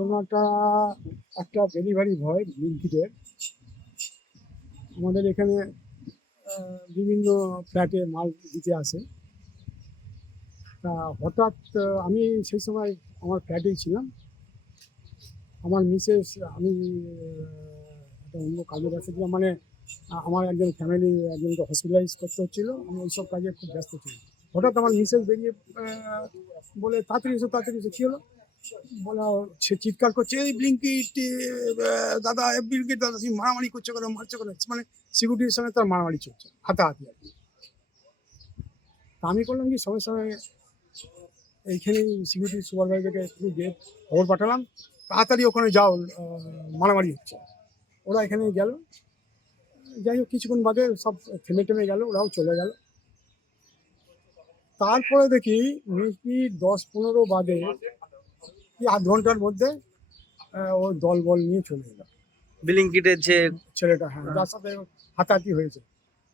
ঘটনাটা একটা delivery boy ব্লিঙ্কিটের আমাদের এখানে বিভিন্ন ফ্ল্যাটে মাল দিতে আসে। তা হঠাৎ আমি সেই সময় আমার ফ্ল্যাটেই ছিলাম। আমার মিসেস আমি একটা অন্য কাজে ব্যস্ত ছিলাম, মানে আমার একজন ফ্যামিলি একজনকে হসপিটালাইজ করতে হচ্ছিলো, আমি ওইসব কাজে খুব ব্যস্ত ছিলাম। হঠাৎ আমার মিসেস বেরিয়ে বলে, তাড়াতাড়ি এসো তাড়াতাড়ি এসো। কী হলো বলা, সে চিৎকার করছে, এই ব্লিঙ্কিট দাদা, ব্লিঙ্কিট দাদা, তুমি মারামারি করছো কেন, মারছো কেন, মানে সিকিউরিটির সঙ্গে তার মারামারি চলছে, হাতাহাতি আর কি। তা আমি করলাম কি, সঙ্গে সঙ্গে এইখানেই সিকিউরিটি সুপারভাইজারকে একটু গিয়ে খবর পাঠালাম, তাড়াতাড়ি ওখানে যাও, মারামারি হচ্ছে। ওরা এখানে গেল, যাই হোক কিছুক্ষণ বাদে সব থেমে টেমে গেল, ওরাও চলে গেল। তারপরে দেখি মিনিট 10-15 বাদে কি আধ ঘন্টার মধ্যে ও দল বল নিয়ে চলে এলো। ব্লিঙ্কিটের যে ছেলেটা, হ্যাঁ, যার সাথে হাতাহাতি হয়েছে,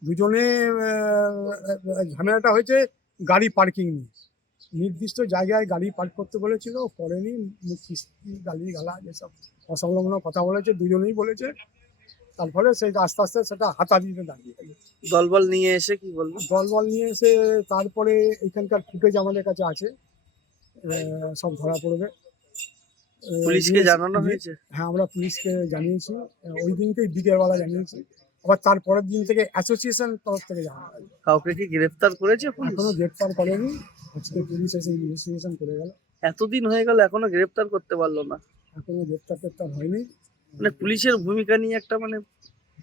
দুজনে ঝামেলাটা হয়েছে গাড়ি পার্কিং নিয়ে। নির্দিষ্ট জায়গায় গাড়ি পার্ক করতে বলেছিল, করেনি, কিস্তি গালি গালা যেসব অসংলগ্ন কথা বলেছে, দুজনেই বলেছে। তারপরে সেই আস্তে আস্তে সেটা হাতাহাতিতে দাঁড়িয়ে গেল। দলবল নিয়ে এসে কি বলবো, দলবল নিয়ে এসে তারপরে এখানকার ফুটেজ আমাদের কাছে আছে, সব ধরা পড়বে। পুলিশকে জানানো হয়েছে? হ্যাঁ, আমরা পুলিশকে জানিয়েছি, ওই দিনকেই বিকেলবেলা জানিয়েছি। আবার তারপরের দিন থেকে অ্যাসোসিয়েশন তরফ থেকে জানানো হয়েছে। কাউকে কি গ্রেফতার করেছে পুলিশ? এখনো গ্রেপ্তার করেনি, আজকে পুলিশ এসে ইনভেস্টিগেশন করে গেল। এতদিন হয়ে গেল এখনো গ্রেফতার করতে পারলো না, এখনো গ্রেপ্তার হয়নি। মানে পুলিশের ভূমিকা নিয়ে একটা মানে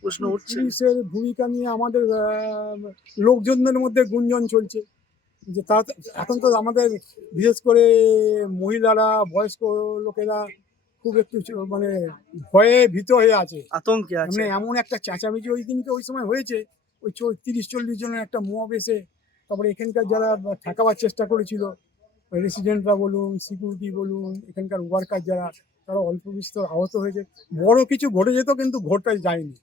প্রশ্ন উঠছে। পুলিশের ভূমিকা নিয়ে আমাদের লোকজনদের মধ্যে গুঞ্জন চলছে যে এখন তো আমাদের বিশেষ করে মহিলারা, বয়স্ক লোকেরা খুব একটু মানে ভয়ে ভীত হয়ে আছে, আতঙ্কে আছে। মানে এমন একটা চেঁচামেচি ওই দিনকে ওই সময় হয়েছে, ওই 30-40 জনের একটা মব এসে তারপরে এখানকার যারা ঠেকাবার চেষ্টা করেছিল, রেসিডেন্টরা বলুন, সিকিউরিটি বলুন, এখানকার ওয়ার্কার যারা, তারা অল্প বিস্তর আহত হয়েছে। বড় কিছু ঘটে যেত কিন্তু ঘটতে যায়নি,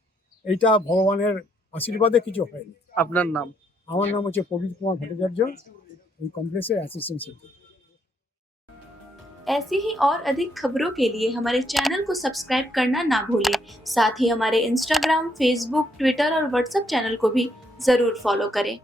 এইটা ভগবানের আশীর্বাদে কিছু হয়নি। আপনার নাম? আমার নাম হচ্ছে প্রবীর কুমার ভট্টাচার্য, এই কমপ্লেক্সের অ্যাসিস্ট্যান্ট সেক্রেটারি। ऐसी ही और अधिक खबरों के लिए हमारे चैनल को सब्सक्राइब करना ना भूलें। साथ ही हमारे इंस्टाग्राम, फेसबुक, ट्विटर और व्हाट्सएप चैनल को भी जरूर फॉलो करें।